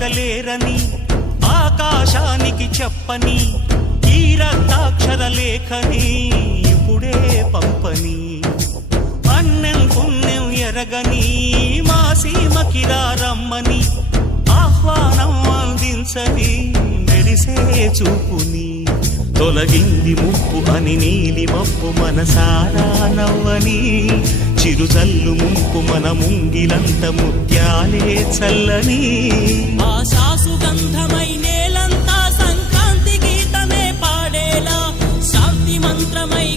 పలకలేరని ఆకాశానికి చెప్పని ఈ రక్తాక్షర లేఖని ఇప్పుడే పంపని అన్నం పుణ్యం ఎరగని మా సీమకిరా రమ్మని ఆహ్వానం అందించని మెరిసే చూపుని తొలగింది ముప్పు అని నీలి మప్పు మనసారా నవ్వని చిరుజల్లు ముంపు మన ముంగిలంత ముత్యాలే చల్లని ఆశాసు గంధమై నేలంతా సంక్రాంతి గీతమే పాడేలా శాంతి మంత్రమై